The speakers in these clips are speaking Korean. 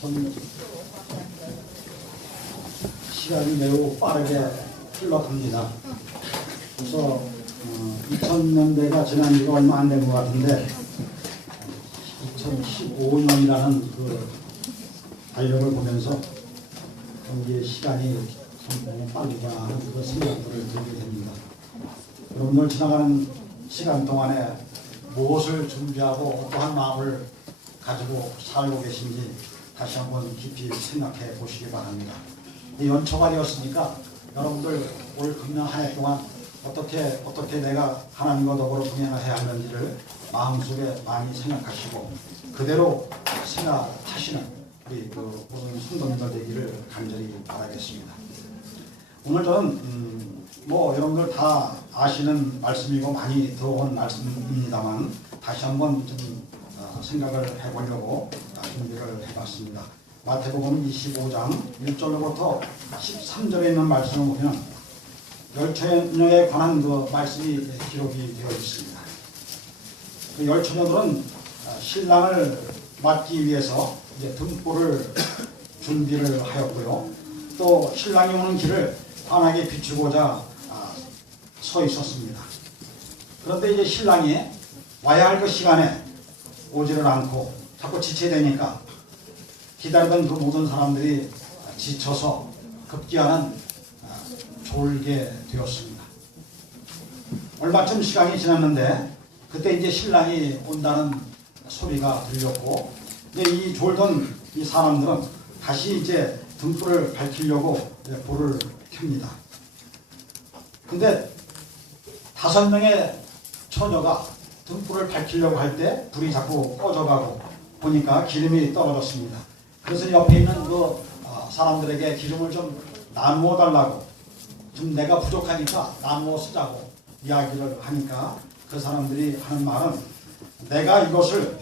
전 시간이 매우 빠르게 흘러갑니다. 그래서 2000년대가 지난 지가 얼마 안 된 것 같은데 2015년이라는 그 달력을 보면서 이게 시간이 너무 빠르구나 하는 그 생각들을 들게 됩니다. 여러분들 지나가는 시간 동안에 무엇을 준비하고 어떠한 마음을 가지고 살고 계신지 다시 한번 깊이 생각해 보시기 바랍니다. 연초가 되었으니까 여러분들 올 금년 한 해 동안 어떻게 내가 하나님과 더불어 동행해야 하는지를 마음속에 많이 생각하시고 그대로 생각하시는 우리 모든 성도님들 되기를 간절히 바라겠습니다. 오늘 저는 여러분들 다 아시는 말씀이고 많이 들어온 말씀입니다만 다시 한번 좀 생각을 해보려고 준비를 해봤습니다. 마태복음 25장 1절로부터 13절에 있는 말씀을 보면 열처녀에 관한 그 말씀이 기록이 되어 있습니다. 그 열처녀들은 신랑을 맞기 위해서 이제 등불을 준비를 하였고요. 또 신랑이 오는 길을 환하게 비추고자 서 있었습니다. 그런데 이제 신랑이 와야 할 그 시간에 오지를 않고 자꾸 지체되니까 기다리던 그 모든 사람들이 지쳐서 급기야는 졸게 되었습니다. 얼마쯤 시간이 지났는데 그때 이제 신랑이 온다는 소리가 들렸고 이제 이 졸던 이 사람들은 다시 이제 등불을 밝히려고 불을 켭니다. 근데 5명의 처녀가 등불을 밝히려고 할 때 불이 자꾸 꺼져가고 보니까 기름이 떨어졌습니다. 그래서 옆에 있는 그 사람들에게 기름을 좀 나누어 달라고, 좀 내가 부족하니까 나누어 쓰자고 이야기를 하니까 그 사람들이 하는 말은 내가 이것을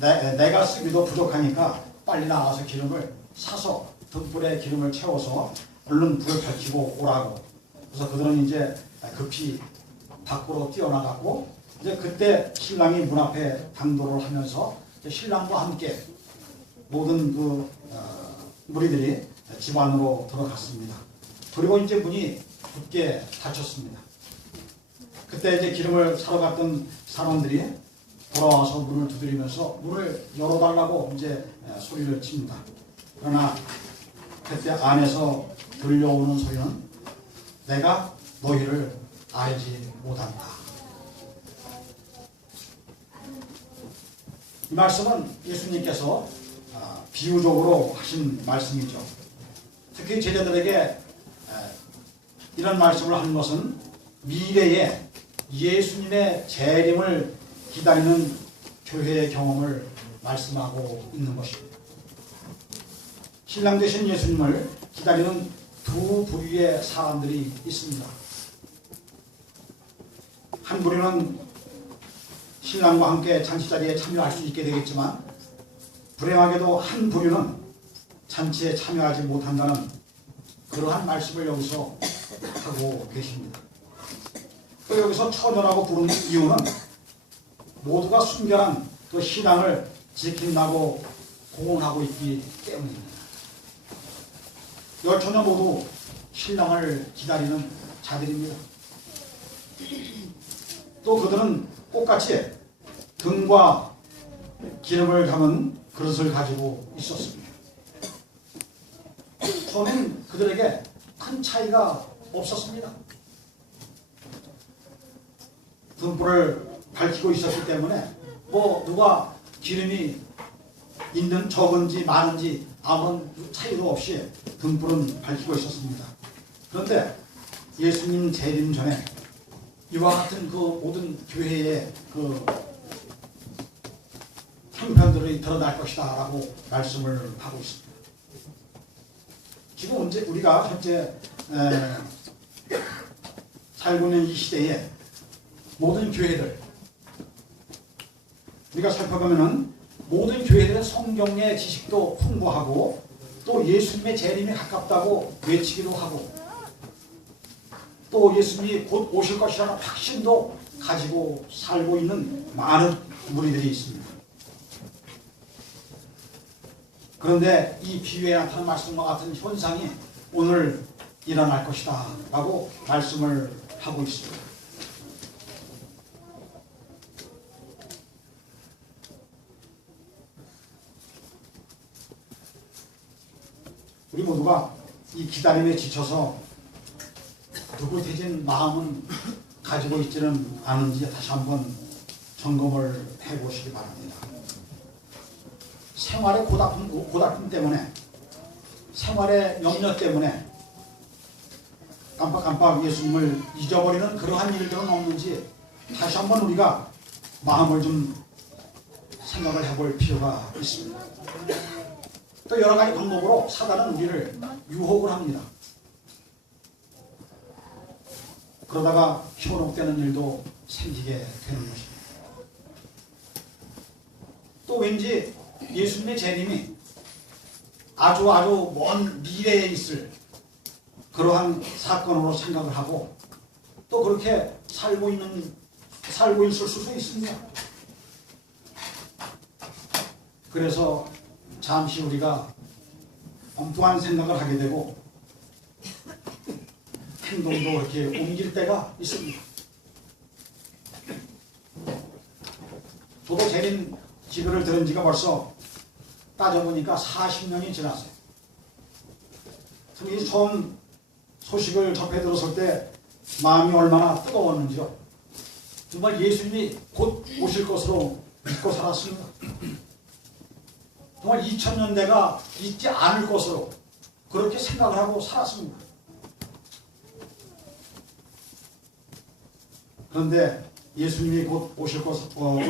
내가 쓰기도 부족하니까 빨리 나와서 기름을 사서 등불에 기름을 채워서 얼른 불을 밝히고 오라고. 그래서 그들은 이제 급히 밖으로 뛰어나갔고 이제 그때 신랑이 문 앞에 당도를 하면서 신랑과 함께 모든 그 무리들이 집 안으로 들어갔습니다. 그리고 이제 문이 굳게 닫혔습니다. 그때 이제 기름을 사러 갔던 사람들이 돌아와서 문을 두드리면서 문을 열어달라고 이제 소리를 칩니다. 그러나 그때 안에서 들려오는 소리는 내가 너희를 알지 못한다. 이 말씀은 예수님께서 비유적으로 하신 말씀이죠. 특히 제자들에게 이런 말씀을 하는 것은 미래에 예수님의 재림을 기다리는 교회의 경험을 말씀하고 있는 것입니다. 신랑 되신 예수님을 기다리는 두 부류의 사람들이 있습니다. 한 부류는 신랑과 함께 잔치자리에 참여할 수 있게 되겠지만 불행하게도 한 부류는 잔치에 참여하지 못한다는 그러한 말씀을 여기서 하고 계십니다. 또 여기서 처녀라고 부르는 이유는 모두가 순결한 그 신앙을 지킨다고 공언하고 있기 때문입니다. 열처녀 모두 신랑을 기다리는 자들입니다. 또 그들은 똑같이 등과 기름을 담은 그릇을 가지고 있었습니다. 처음엔 그들에게 큰 차이가 없었습니다. 등불을 밝히고 있었기 때문에 누가 기름이 있는 적은지 많은지 아무런 차이도 없이 등불은 밝히고 있었습니다. 그런데 예수님 재림 전에 이와 같은 그 모든 교회의 그 형편들이 드러날 것이다 라고 말씀을 하고 있습니다. 지금 우리가 현재 살고 있는 이 시대에 모든 교회들 우리가 살펴보면은 모든 교회들은 성경의 지식도 풍부하고 또 예수님의 재림이 가깝다고 외치기도 하고 또 예수님이 곧 오실 것이라는 확신도 가지고 살고 있는 많은 무리들이 있습니다. 그런데 이 비유에 나타난 말씀과 같은 현상이 오늘 일어날 것이다 라고 말씀을 하고 있습니다. 우리 모두가 이 기다림에 지쳐서 느긋해진 마음은 가지고 있지는 않은지 다시 한번 점검을 해보시기 바랍니다. 생활의 고달픔 때문에, 생활의 염려 때문에 깜빡깜빡 예수님을 잊어버리는 그러한 일들은 없는지 다시 한번 우리가 마음을 좀 생각을 해볼 필요가 있습니다. 또 여러 가지 방법으로 사단은 우리를 유혹을 합니다. 그러다가 현혹되는 일도 생기게 되는 것입니다. 또 왠지 예수님의 재림이 아주 먼 미래에 있을 그러한 사건으로 생각을 하고 또 그렇게 살고 있을 수도 있습니다. 그래서 잠시 우리가 엉뚱한 생각을 하게 되고 행동도 이렇게 옮길 때가 있습니다. 저도 재림 기도를 들은 지가 벌써 따져보니까 40년이 지났어요. 이 처음 소식을 접해 들었을 때 마음이 얼마나 뜨거웠는지요. 정말 예수님이 곧 오실 것으로 믿고 살았습니다. 정말 2000년대가 있지 않을 것으로 그렇게 생각을 하고 살았습니다. 그런데 예수님이 곧 오실 것이라고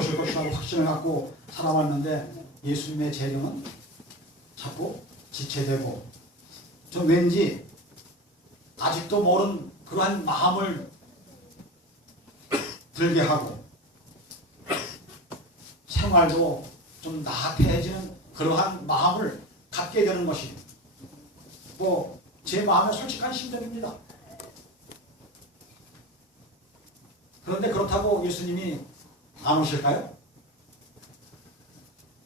확신을 갖고 살아왔는데 예수님의 재림은 자꾸 지체되고 좀 왠지 아직도 모른 그러한 마음을 들게 하고 생활도 좀 나태해지는 그러한 마음을 갖게 되는 것이 뭐 제 마음의 솔직한 심정입니다. 그런데 그렇다고 예수님이 안 오실까요?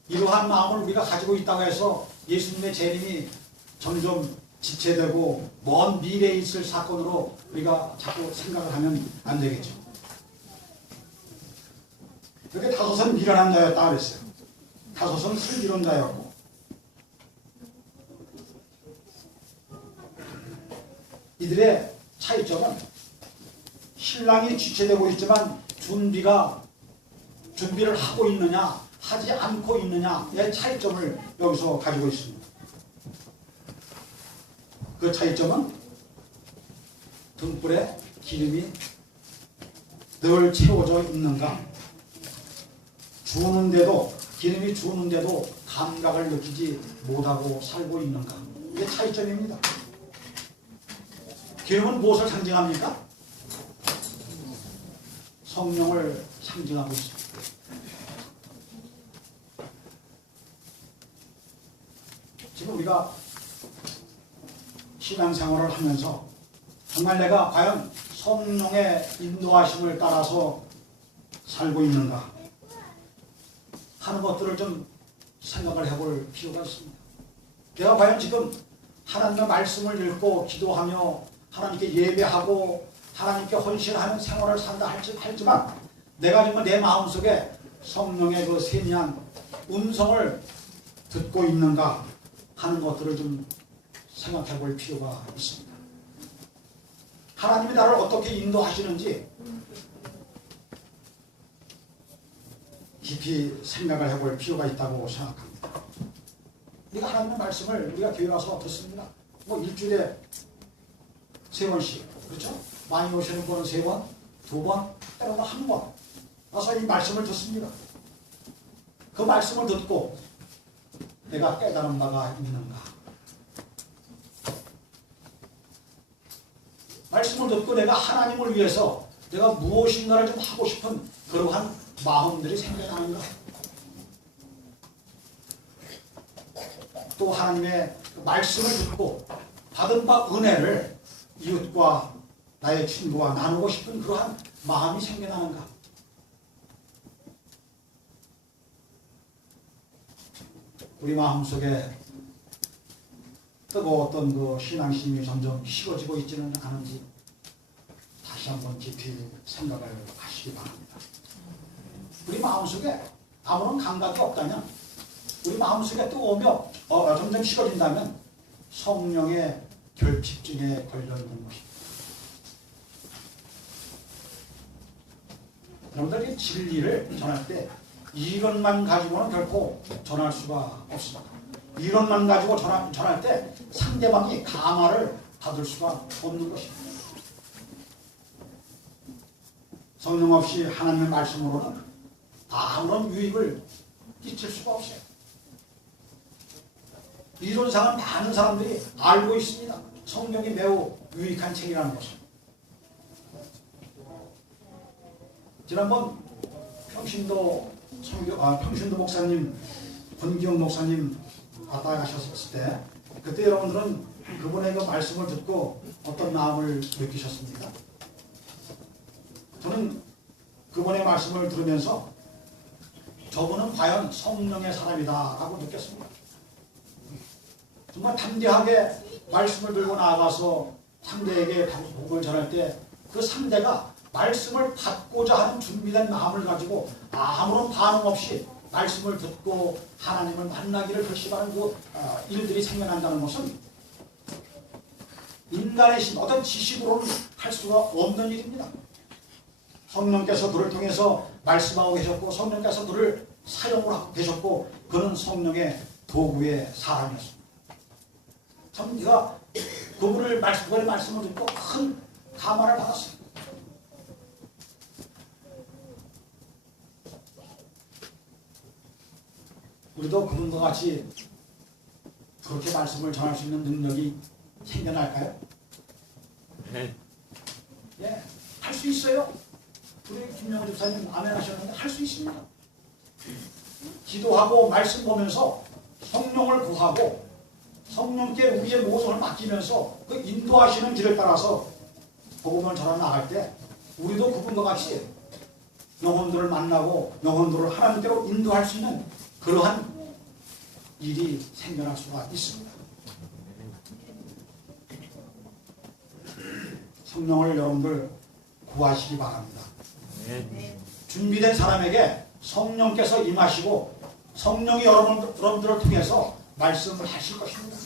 이러한 마음을 우리가 가지고 있다고 해서 예수님의 재림이 점점 지체되고 먼 미래에 있을 사건으로 우리가 자꾸 생각을 하면 안 되겠죠. 그렇게 다섯은 미련한 자였다 그랬어요. 다섯은 슬기로운 자였고 이들의 차이점은 신랑이 지체되고 있지만 준비를 하고 있느냐 하지 않고 있느냐의 차이점을 여기서 가지고 있습니다. 그 차이점은 등불에 기름이 늘 채워져 있는가, 기름이 주는데도 감각을 느끼지 못하고 살고 있는가, 이게 차이점입니다. 기름은 무엇을 상징합니까? 성령을 상징하고 있습니다. 지금 우리가 신앙생활을 하면서 정말 내가 과연 성령의 인도하심을 따라서 살고 있는가 하는 것들을 좀 생각을 해볼 필요가 있습니다. 내가 과연 지금 하나님의 말씀을 읽고 기도하며 하나님께 예배하고 하나님께 헌신하는 생활을 산다 할지만 내가 정말 내 마음속에 성령의 그 세미한 음성을 듣고 있는가 하는 것들을 좀 생각해 볼 필요가 있습니다. 하나님이 나를 어떻게 인도하시는지 깊이 생각을 해볼 필요가 있다고 생각합니다. 우리가 하나님의 말씀을 우리가 교회 와서 듣습니다. 뭐 일주일에 3번씩, 그렇죠? 많이 오시는 분은 3번, 2번, 때로는 1번 와서 이 말씀을 듣습니다. 그 말씀을 듣고 내가 깨달은 바가 있는가? 말씀을 듣고 내가 하나님을 위해서 내가 무엇인가를 좀 하고 싶은 그러한 마음들이 생겨나는가? 또 하나님의 말씀을 듣고 받은 바 은혜를 이웃과 나의 친구와 나누고 싶은 그러한 마음이 생겨나는가? 우리 마음속에 뜨거웠던 그 신앙심이 점점 식어지고 있지는 않은지 다시 한번 깊이 생각을 하시기 바랍니다. 우리 마음속에 아무런 감각이 없다면, 우리 마음속에 뜨거우며 점점 식어진다면 성령의 결핍증에 걸려있는 것입니다. 여러분들이 진리를 전할 때 이론만 가지고는 결코 전할 수가 없습니다. 이론만 가지고 전할 때 상대방이 감화를 받을 수가 없는 것입니다. 성령 없이 하나님의 말씀으로는 아무런 유익을 끼칠 수가 없어요. 이론상은 많은 사람들이 알고 있습니다. 성경이 매우 유익한 책이라는 것을. 지난번 평신도 목사님, 권기영 목사님 왔다 가셨을 때, 그때 여러분들은 그분의 그 말씀을 듣고 어떤 마음을 느끼셨습니까? 저는 그분의 말씀을 들으면서 저분은 과연 성령의 사람이다라고 느꼈습니다. 정말 담대하게 말씀을 들고 나아가서 상대에게 복음을 전할 때 그 상대가 말씀을 받고자 하는 준비된 마음을 가지고 아무런 반응 없이 말씀을 듣고 하나님을 만나기를 결심하는 그 일들이 생겨난다는 것은 인간의 심, 어떤 지식으로는 할 수가 없는 일입니다. 성령께서 그를 통해서 말씀하고 계셨고 성령께서 그를 사용을 하고 계셨고 그는 성령의 도구의 사람이었습니다. 참 네가 그분의 말씀을 듣고 큰 감화를 받았어요. 우리도 그분과 같이 그렇게 말씀을 전할 수 있는 능력이 생겨날까요? 네. 예, 할 수 있어요. 우리 김명호 집사님 아멘 하셨는데 할 수 있습니다. 기도하고 말씀 보면서 성령을 구하고 성령께 우리의 모습을 맡기면서 그 인도하시는 길을 따라서 복음을 전해 나갈 때 우리도 그분과 같이 영혼들을 만나고 영혼들을 하나님께로 인도할 수 있는 그러한 일이 생겨날 수가 있습니다. 성령을 여러분들 구하시기 바랍니다. 준비된 사람에게 성령께서 임하시고 성령이 여러분들을 통해서 말씀을 하실 것입니다.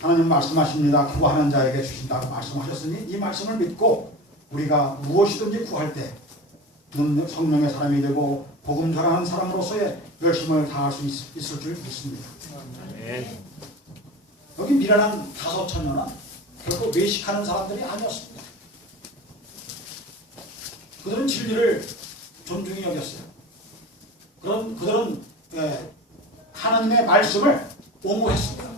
하나님 말씀하십니다. 구하는 자에게 주신다고 말씀하셨으니 이 말씀을 믿고 우리가 무엇이든지 구할 때 성령의 사람이 되고 복음 전하는 사람으로서의 열심을 다할 수 있을 줄 믿습니다. 여기 미련한 5,000년은 결코 외식하는 사람들이 아니었습니다. 그들은 진리를 존중히 여겼어요. 그들은 하나님의 말씀을 옹호했습니다.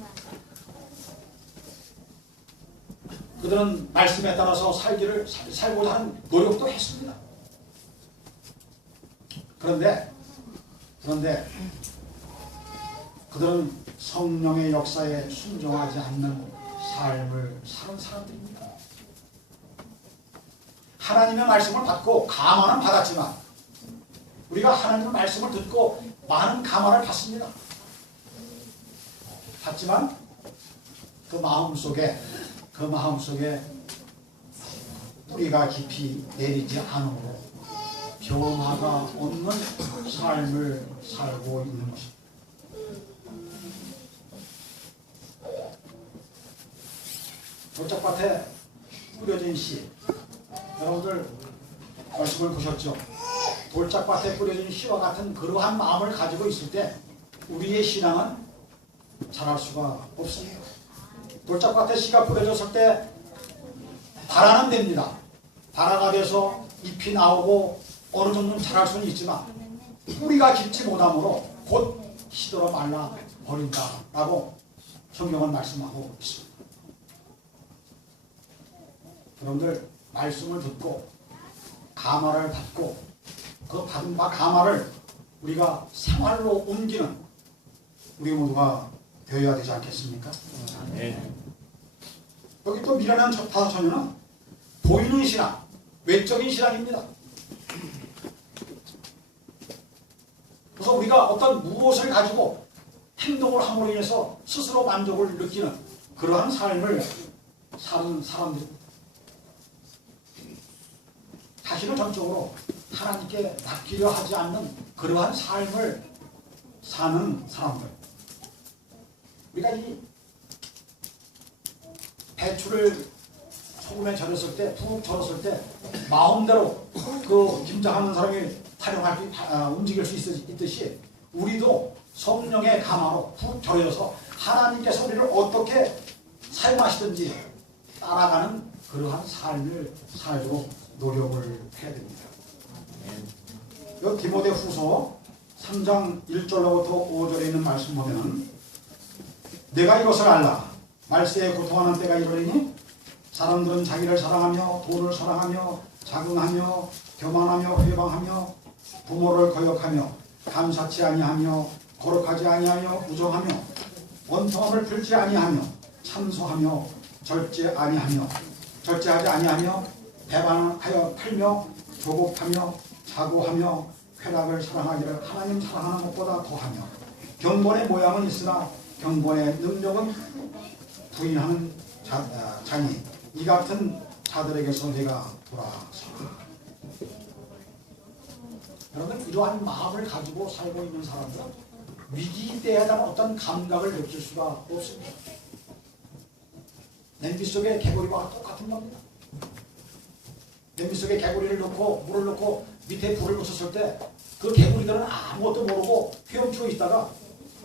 그들은 말씀에 따라서 살고자 하는 노력도 했습니다. 그런데 그들은 성령의 역사에 순종하지 않는 삶을 사는 사람들입니다. 하나님의 말씀을 받고 감화는 받았지만 우리가 하나님의 말씀을 듣고 많은 감화를 받습니다. 받지만 그 마음속에 뿌리가 깊이 내리지 않으므로 변화가 없는 삶을 살고 있는 것입니다. 돌짝밭에 뿌려진 씨, 여러분들 말씀을 보셨죠? 돌짝밭에 뿌려진 씨와 같은 그러한 마음을 가지고 있을 때 우리의 신앙은 자랄 수가 없습니다. 돌짝밭에 씨가 뿌려졌을 때 발화는 됩니다. 발화가 돼서 잎이 나오고 어느 정도는 자랄 수는 있지만 뿌리가 깊지 못하므로 곧 시들어 말라 버린다라고 성경은 말씀하고 있습니다. 여러분들 말씀을 듣고 감화를 받고 그 받은 바 감화를 우리가 생활로 옮기는 우리 모두가 되어야 되지 않겠습니까? 네. 여기 또 미련한 5,000년은 보이는 신앙, 외적인 신앙입니다. 그래서 우리가 어떤 무엇을 가지고 행동을 함으로 인해서 스스로 만족을 느끼는 그러한 삶을 사는 사람들입니다. 자신을 전적으로 하나님께 맡기려 하지 않는 그러한 삶을 사는 사람들. 우리가 이 배추를 소금에 절였을 때, 푹 절였을 때 마음대로 그 김장하는 사람이 움직일 수 있듯이 우리도 성령의 감화로 푹 절여서 하나님께서 우리를 어떻게 사용하시든지 따라가는 그러한 삶을 살도록 노력을 해야 됩니다. 이 디모데 후서 3장 1절로부터 5절에 있는 말씀 보면 내가 이것을 알라. 말세에 고통하는 때가 이르리니 사람들은 자기를 사랑하며 돈을 사랑하며 자긍하며 교만하며 회방하며 부모를 거역하며 감사치 아니하며 거룩하지 아니하며 부정하며 원통함을 풀지 아니하며 참소하며 절제하지 아니하며 배반하여 팔며 조급하며 자고하며 쾌락을 사랑하기를 하나님 사랑하는 것보다 더하며 경건의 모양은 있으나 경건의 능력은 부인하는 자니 이 같은 자들에게서 내가 돌아서라. 여러분, 이러한 마음을 가지고 살고 있는 사람들은 위기 때에 대한 어떤 감각을 느낄 수가 없습니다. 냄비 속에 개구리와 똑같은 겁니다. 냄비 속에 개구리를 넣고 물을 넣고 밑에 불을 붙였을 때 그 개구리들은 아무것도 모르고 헤엄치고 있다가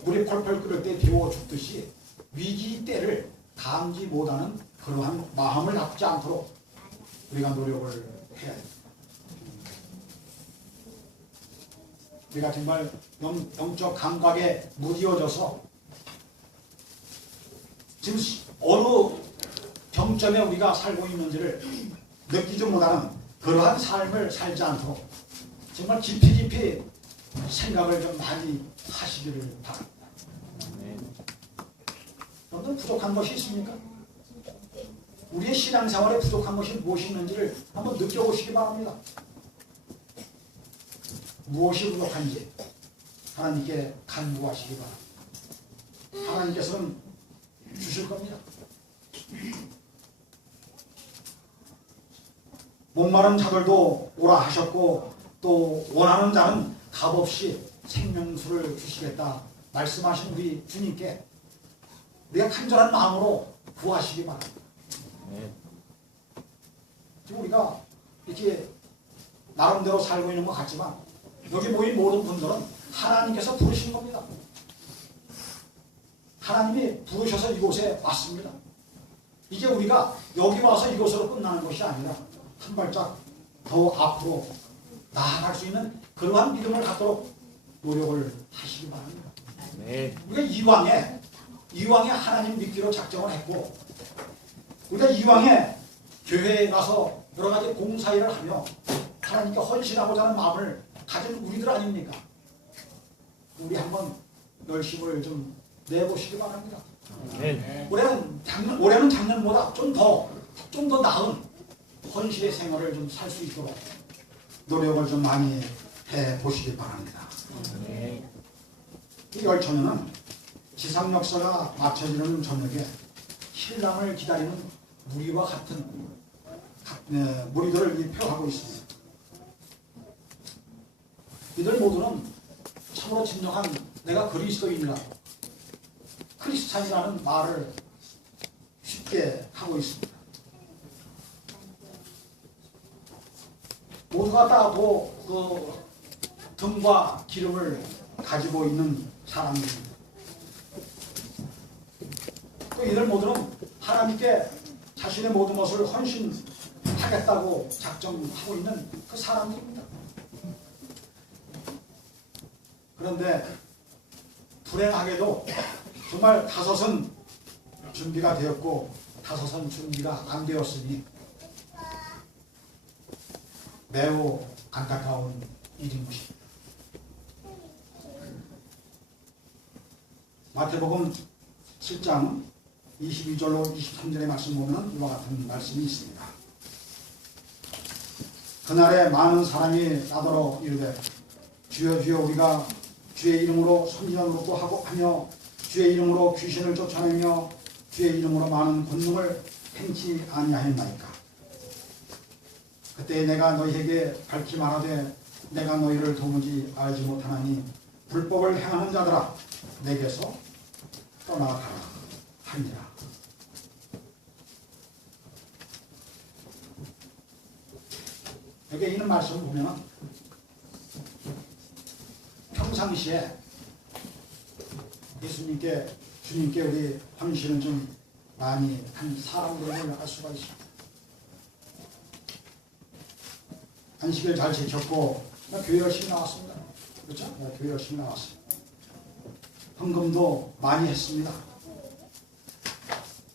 물이 펄펄 끓을 때 데워 죽듯이 위기 때를 감지 못하는 그러한 마음을 갖지 않도록 우리가 노력을 해야 됩니다. 우리가 정말 영적 감각에 무디어져서 지금 어느 정점에 우리가 살고 있는지를 느끼지 못하는 그러한 삶을 살지 않도록 정말 깊이 생각을 좀 많이 하시기를 바랍니다. 여러분, 부족한 것이 있습니까? 우리의 신앙생활에 부족한 것이 무엇이 있는지를 한번 느껴보시기 바랍니다. 무엇이 부족한지 하나님께 간구하시기 바랍니다. 하나님께서는 주실 겁니다. 목마른 자들도 오라 하셨고 또 원하는 자는 값없이 생명수를 주시겠다 말씀하신 우리 주님께 우리가 간절한 마음으로 구하시기 바랍니다. 지금 우리가 이렇게 나름대로 살고 있는 것 같지만 여기 모인 모든 분들은 하나님께서 부르신 겁니다. 하나님이 부르셔서 이곳에 왔습니다. 이제 우리가 여기 와서 이곳으로 끝나는 것이 아니라 한 발짝 더 앞으로 나아갈 수 있는 그러한 믿음을 갖도록 노력을 하시기 바랍니다. 우리가 이왕에 하나님 믿기로 작정을 했고 우리가 이왕에 교회에 가서 여러 가지 공사일을 하며 하나님께 헌신하고자 하는 마음을 가진 우리들 아닙니까? 우리 한번 열심을 좀 내보시기 바랍니다. 올해는 작년보다 좀 더 나은 헌신의 생활을 좀 살 수 있도록 노력을 좀 많이 해보시기 바랍니다. 이 열처녀는 지상 역사가 마쳐지는 저녁에 신랑을 기다리는 무리와 같은 무리들을 표하고 있습니다. 이들 모두는 참으로 진정한 내가 그리스도인이라 크리스찬이라는 말을 쉽게 하고 있습니다. 모두가 다 그 등과 기름을 가지고 있는 사람들입니다. 또 이들 모두는 하나님께 자신의 모든 것을 헌신하겠다고 작정하고 있는 그 사람들입니다. 그런데 불행하게도 정말 5은 준비가 되었고 5은 준비가 안 되었으니 매우 안타까운 일인 것입니다. 마태복음 7장 22절로 23절의 말씀 보면 이와 같은 말씀이 있습니다. 그날에 많은 사람이 나더러 이르되 주여 주여 우리가 주의 이름으로 선지자노릇도 하고 하며 주의 이름으로 귀신을 쫓아내며 주의 이름으로 많은 권능을 행치 아니하였나이까. 그때 내가 너희에게 밝히 말하되 내가 너희를 도무지 알지 못하나니 불법을 행하는 자들아 내게서 떠나가라 하니라. 여기 있는 말씀을 보면 평상시에 예수님께 주님께 우리 헌신을 좀 많이 한 사람들을 알 수가 있습니다. 안식일 잘 지켰고 교회 열심히 나왔습니다. 그렇죠? 교회 열심히 나왔어요. 헌금도 많이 했습니다.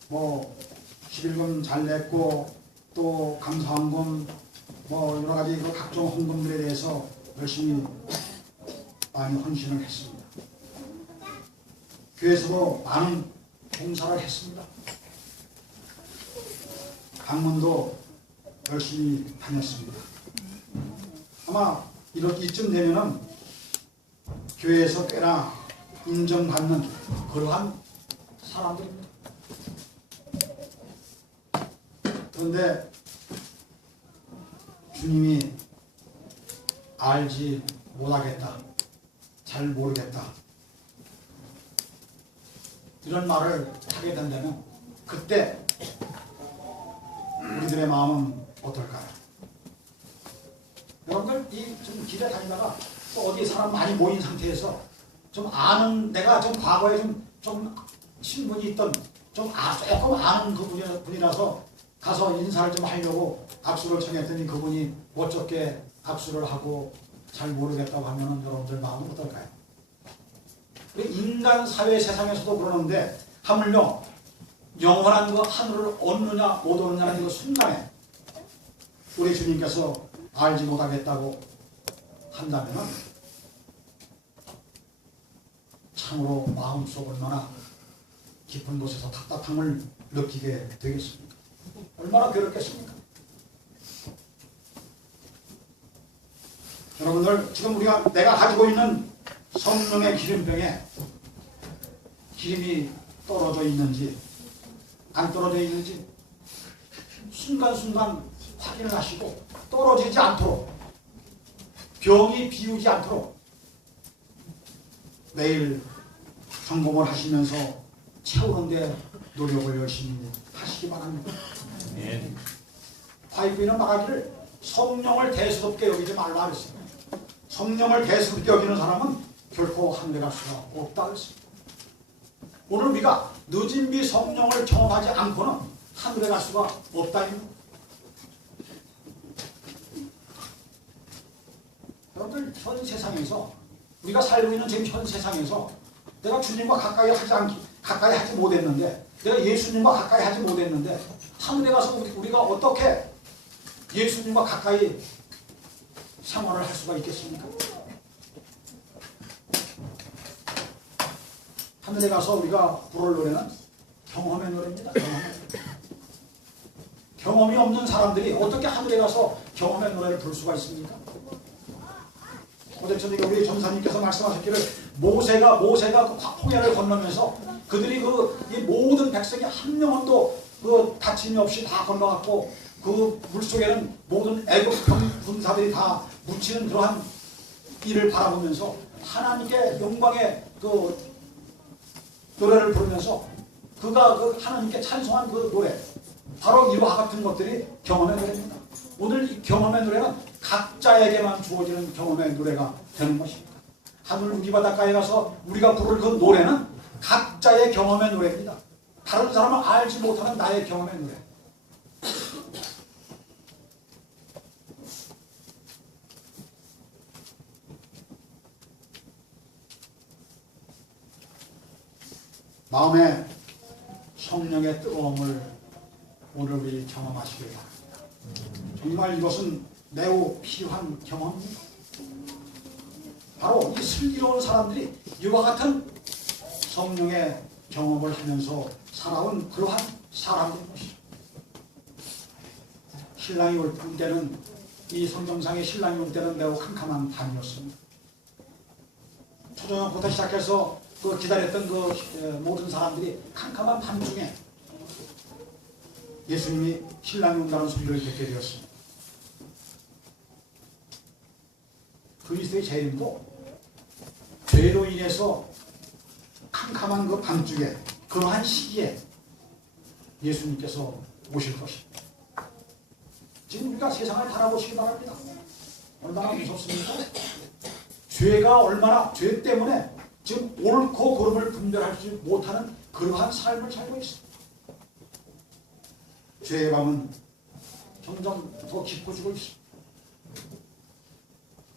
뭐 11금 잘 냈고 또 감사헌금 뭐 여러 가지 그 각종 헌금들에 대해서 열심히 많이 헌신을 했습니다. 교회에서도 많은 봉사를 했습니다. 방문도 열심히 다녔습니다. 아마 이쯤 되면은 교회에서 꽤나 인정받는 그러한 사람들입니다. 그런데 주님이 알지 못하겠다, 잘 모르겠다 이런 말을 하게 된다면 그때 우리들의 마음은 어떨까요? 여러분들 좀 길에 다니다가 또 어디 사람 많이 모인 상태에서 좀 아는 내가 좀 과거에 좀 친분이 있던 조금 아는 분이라서 가서 인사를 좀 하려고 악수를 청했더니 그분이 어떻게 악수를 하고 잘 모르겠다고 하면은 여러분들 마음은 어떨까요? 인간 사회 세상에서도 그러는데 하물며 영원한 그 하늘을 얻느냐 못 얻느냐는 그 순간에 우리 주님께서 알지 못하겠다고 한다면 참으로 마음속 얼마나 깊은 곳에서 답답함을 느끼게 되겠습니까? 얼마나 괴롭겠습니까? 여러분들 지금 내가 가지고 있는 성령의 기름병에 기름이 떨어져 있는지 안 떨어져 있는지 순간순간 확인을 하시고 떨어지지 않도록 병이 비우지 않도록 매일 점검을 하시면서 채우는 데 노력을 열심히 하시기 바랍니다. 네. 화이트는 말하기를 성령을 대수롭게 여기지 말라 그랬습니다. 성령을 대수롭게 여기는 사람은 결코 하늘에 갈 수가 없다 그랬습니다. 오늘 우리가 늦은 비 성령을 경험하지 않고는 하늘에 갈 수가 없다. 여러분들 현 세상에서 우리가 살고 있는 지금 현 세상에서 내가 주님과 가까이 하지 못했는데 내가 예수님과 가까이 하지 못했는데 하늘에 가서 우리가 어떻게 예수님과 가까이 생활을 할 수가 있겠습니까? 하늘에 가서 우리가 부를 노래는 경험의 노래입니다. 경험이 없는 사람들이 어떻게 하늘에 가서 경험의 노래를 부를 수가 있습니까? 어제 저녁에 우리 전사님께서 말씀하셨기를 모세가 그 홍해를 건너면서 그들이 이 모든 백성이 한 명도 그 다침이 없이 다 건너갔고 그 물속에는 모든 애국 군사들이 다 묻히는 그러한 일을 바라보면서 하나님께 영광의 그 노래를 부르면서 그가 그 하나님께 찬송한 그 노래 바로 이와 같은 것들이 경험의 노래입니다. 오늘 이 경험의 노래는 각자에게만 주어지는 경험의 노래가 되는 것입니다. 하늘 우기 바닷가에 가서 우리가 부를 그 노래는 각자의 경험의 노래입니다. 다른 사람은 알지 못하는 나의 경험의 노래. 마음의 성령의 뜨거움을 오늘 우리 경험하시길 바랍니다. 정말 이것은 매우 필요한 경험입니다. 바로 이 슬기로운 사람들이 이와 같은 성령의 경험을 하면서 살아온 그러한 사람들인 것이죠. 신랑이 올 때는 이 성경상의 신랑이 올 때는 매우 캄캄한 밤이었습니다. 초저녁부터 시작해서 그 기다렸던 그 모든 사람들이 캄캄한 밤중에 예수님이 신랑이 온다는 소리를 듣게 되었습니다. 그리스도의 재림도 죄로 인해서 캄캄한 그 밤중에 그러한 시기에 예수님께서 오실 것입니다. 지금 우리가 세상을 바라보시기 바랍니다. 얼마나 무섭습니까? 죄가 얼마나 죄 때문에 지금 옳고 그름을 분별하지 못하는 그러한 삶을 살고 있습니다. 죄의 밤은 점점 더 깊어지고 있습니다.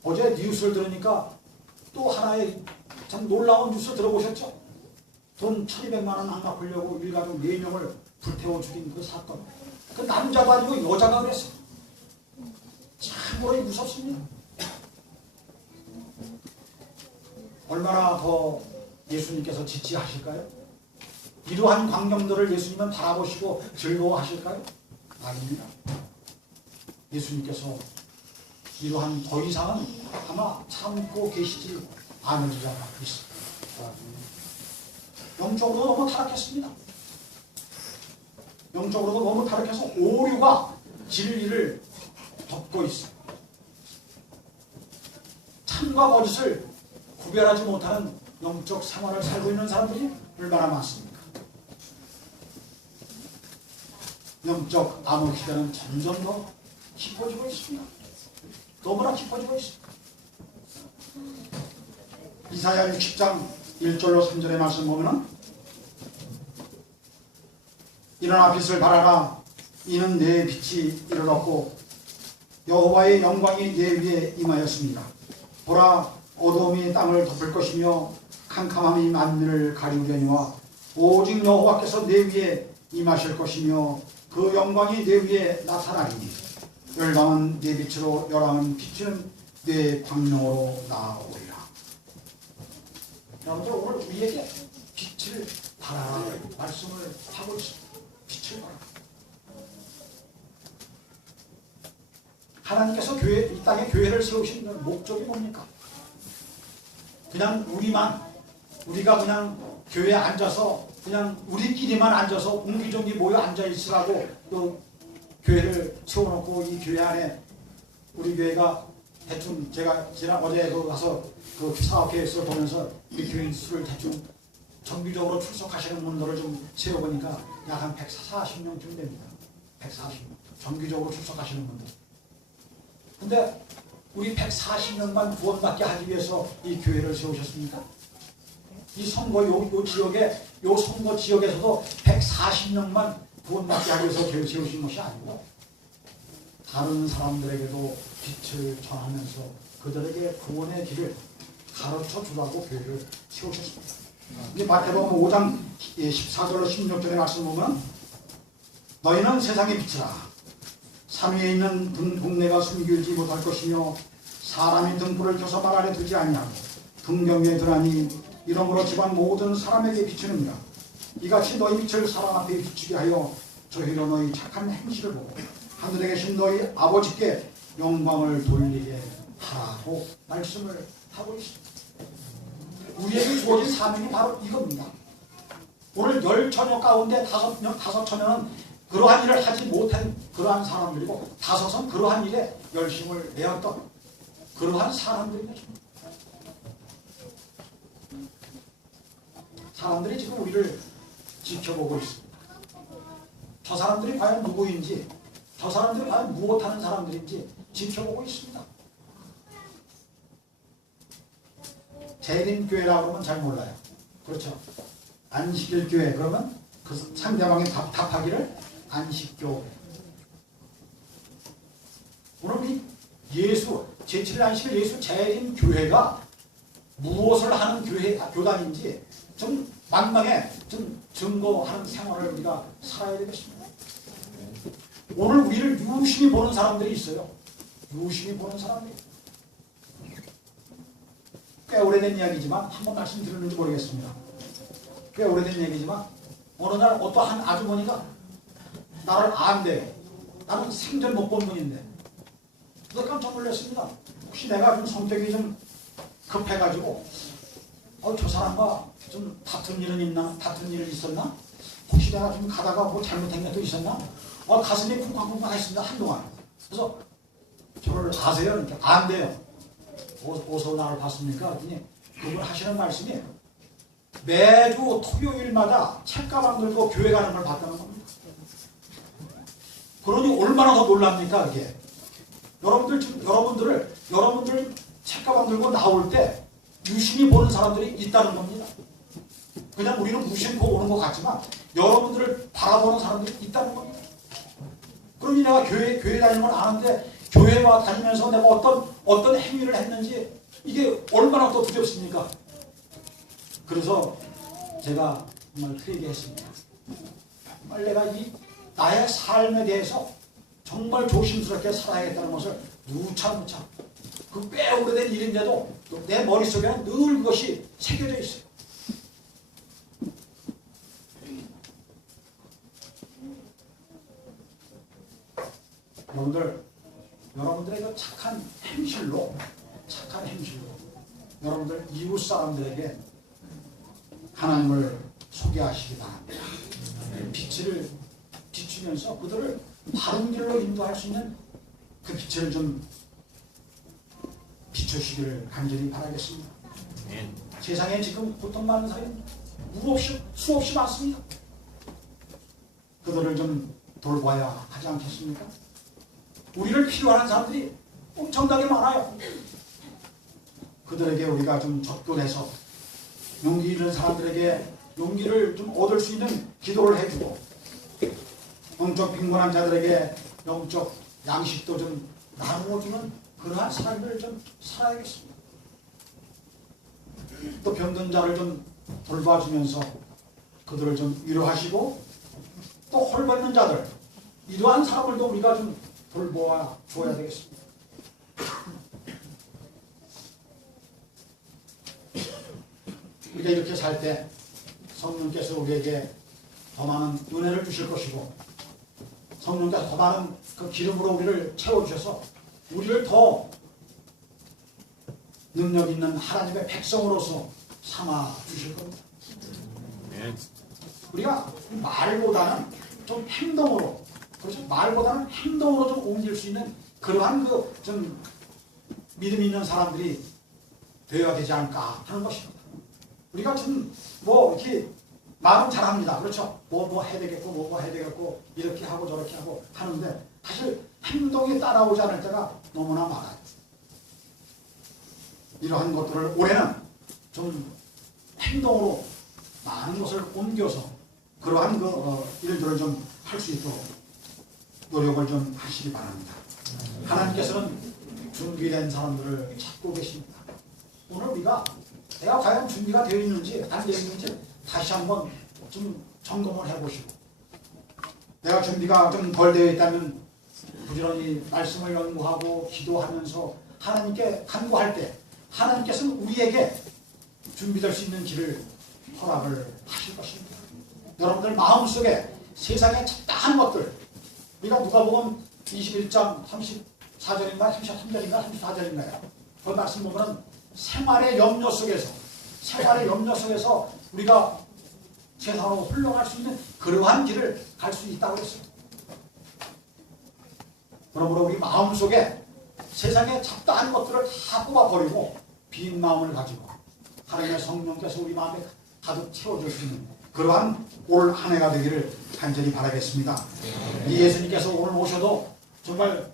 어제 뉴스를 들으니까 또 하나의 참 놀라운 뉴스 들어보셨죠? 돈 1200만 원 낭납하려고 일가족 4명을 불태워 죽인 그 사건. 그 남자도 아니고 여자가 그랬어요. 참으로 무섭습니다. 얼마나 더 예수님께서 지지하실까요? 이러한 광경들을 예수님은 바라보시고 즐거워하실까요? 아닙니다. 예수님께서 이러한 더 이상은 아마 참고 계시지 않으리라 믿습니다. 영적으로 너무 타락했습니다. 영적으로도 너무 타락해서 오류가 진리를 덮고 있습니다. 참과 거짓을 구별하지 못하는 영적 생활을 살고 있는 사람들이 얼마나 많습니까? 영적 암흑시대는 점점 더 깊어지고 있습니다. 너무나 깊어지고 있습니다. 이사야 60장 1절로 3절의 말씀 보면은 일어나 빛을 발하라. 이는 내 빛이 이르렀고 여호와의 영광이 내 위에 임하였습니다. 보라, 어두움이 땅을 덮을 것이며 캄캄함이 만민을 가리우려니와 오직 여호와께서 내 위에 임하실 것이며 그 영광이 내 위에 나타나리니 열방은 내 빛으로 열왕은 비추는 내 광명으로 나오리라. 여러분들 오늘 우리에게 빛을 발하라 말씀을 하고 있습니다. 빛을 발하라. 하나님께서 이 땅에 교회를 세우신 목적이 뭡니까? 그냥 우리가 그냥 교회에 앉아서 그냥 우리끼리만 앉아서 옹기종기 모여 앉아 있으라고 또 교회를 세워놓고 이 교회 안에 우리 교회가 대충 제가 어제 가서 그 사업계획서를 보면서 우리 교인 수를 대충 정기적으로 출석하시는 분들을 좀 세워보니까 약 한 140명쯤 됩니다. 140명. 정기적으로 출석하시는 분들. 근데 우리 140명만 구원받게 하기 위해서 이 교회를 세우셨습니까? 이 선거 요 선거 지역에서도 140명만 구원받게 하기 위해서 교회 세우신 것이 아니고 다른 사람들에게도 빛을 전하면서 그들에게 구원의 길을 가르쳐 주라고 교회를 세우셨습니다. 이제 마태복음 5장 14절로 16절의 말씀 보면 너희는 세상의 빛이라. 산 위에 있는 동네가 숨기지 못할 것이며 사람이 등불을 켜서 말 아래 두지 아니하고 등경에 들하니 이러므로 집안 모든 사람에게 비추느니라. 이같이 너희 빛을 사람 앞에 비추게 하여 저희로 너희 착한 행실을 보고 하늘에 계신 너희 아버지께 영광을 돌리게 하라고 말씀을 하고 있습니다. 우리에게 주어진 사명이 바로 이겁니다. 오늘 10처녀 가운데 5처녀는 그러한 일을 하지 못한 그러한 사람들이고 5은 그러한 일에 열심을 내었던 그러한 사람들입니다. 사람들이 지금 우리를 지켜보고 있습니다. 저 사람들이 과연 누구인지, 저 사람들이 과연 무엇하는 사람들인지 지켜보고 있습니다. 재림교회라고 그러면 잘 몰라요. 그렇죠? 안식일교회 그러면 그 상대방이 답하기를 안식교. 오늘 우리 예수 제7일 안식일 예수 재림교회가 무엇을 하는 교단인지 좀 만방에 좀 증거하는 생활을 우리가 살아야 되겠습니다. 오늘 우리를 유심히 보는 사람들이 있어요. 유심히 보는 사람들이. 꽤 오래된 이야기지만 한번 말씀드렸는지 모르겠습니다. 꽤 오래된 얘기지만 어느 날 어떠한 아주머니가 나를 안대. 나는 생전 못 본 분인데. 그래서 깜짝 놀랐습니다. 혹시 내가 좀 성격이 좀 급해가지고 저 사람과 좀 다툰 일은 있었나? 혹시 내가 좀 가다가 뭐 잘못한 게 또 있었나? 가슴이 쿵쾅쿵쾅 했습니다, 한동안. 그래서 저를 아세요? 그러니까 안 돼요. 어서 나를 봤습니까? 그랬더니 그분 하시는 말씀이 매주 토요일마다 책가방 들고 교회 가는 걸 봤다는 겁니다. 그러니 얼마나 더 놀랍니까, 이게? 여러분들 책가방 들고 나올 때 유심히 보는 사람들이 있다는 겁니다. 그냥 우리는 무심코 오는 것 같지만 여러분들을 바라보는 사람들이 있다는 겁니다. 그러니 내가 교회 다니는 건 아는데 교회와 다니면서 내가 어떤 행위를 했는지 이게 얼마나 또 두렵습니까? 그래서 제가 정말 그 얘기했습니다. 정말 내가 나의 삶에 대해서 정말 조심스럽게 살아야겠다는 것을 누차 그 꽤 오래된 일인데도 내 머릿속에는 늘 그것이 새겨져 있어요. 여러분들의 그 착한 행실로 여러분들 이웃 사람들에게 하나님을 소개하시기 바랍니다. 빛을 비추면서 그들을 바른 길로 인도할 수 있는 그 빛을 좀 비추시기를 간절히 바라겠습니다. 세상에 지금 고통 많은 사람이 수없이 많습니다. 그들을 좀 돌봐야 하지 않겠습니까? 우리를 필요하는 사람들이 엄청나게 많아요. 그들에게 우리가 좀 접근해서 용기 있는 사람들에게 용기를 좀 얻을 수 있는 기도를 해주고 영적 빈곤한 자들에게 영적 양식도 좀 나누어주는 그러한 삶을 좀 살아야겠습니다. 또 병든 자를 좀 돌봐주면서 그들을 좀 위로하시고 또 홀받는 자들 이러한 사람들도 우리가 좀 돌보아 줘야 되겠습니다. 우리가 이렇게 살 때 성령께서 우리에게 더 많은 은혜를 주실 것이고 성령께서 더 많은 그 기름으로 우리를 채워주셔서 우리를 더 능력 있는 하나님의 백성으로서 삼아 주실 겁니다. 우리가 말보다는 좀 행동으로, 그렇죠? 말보다는 행동으로 좀 옮길 수 있는 그러한 그 좀 믿음 있는 사람들이 되어야 되지 않을까 하는 것입니다. 우리가 좀 뭐 이렇게 말은 잘합니다. 그렇죠? 뭐 해야 되겠고 뭐 해야 되겠고 이렇게 하고 저렇게 하고 하는데 사실 행동이 따라오지 않을 때가 너무나 많아요. 이러한 것들을 올해는 좀 행동으로 많은 것을 옮겨서 그러한 일들을 좀 할 수 있도록 노력을 좀 하시기 바랍니다. 하나님께서는 준비된 사람들을 찾고 계십니다. 오늘 우리가 내가 과연 준비가 되어 있는지 안 되어 있는지 다시 한번 좀 점검을 해보시고 내가 준비가 좀 덜 되어 있다면 부지런히 말씀을 연구하고 기도하면서 하나님께 간구할 때 하나님께서는 우리에게 준비될 수 있는 길을 허락을 하실 것입니다. 여러분들 마음속에 세상에 잡다한 것들 우리가 누가복음 21장 34절인가 33절인가 34절인가요? 그 말씀 보면 생활의 염려 속에서 우리가 세상으로 흘러갈 수 있는 그러한 길을 갈 수 있다고 했어요. 그러므로 우리 마음속에 세상에 잡다한 것들을 다 뽑아버리고 빈 마음을 가지고 하나님의 성령께서 우리 마음에 가득 채워줄 수 있는 그러한 올 한 해가 되기를 간절히 바라겠습니다. 이 예수님께서 오늘 오셔도 정말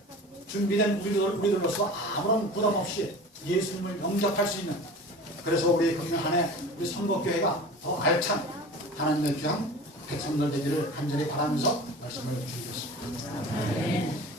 준비된 우리들로서 아무런 부담 없이 예수님을 영접할 수 있는 그래서 우리 금년 한 해 우리 선곡교회가 더 알찬 하나님의 귀한 백성들 되기를 간절히 바라면서 말씀을 드리겠습니다.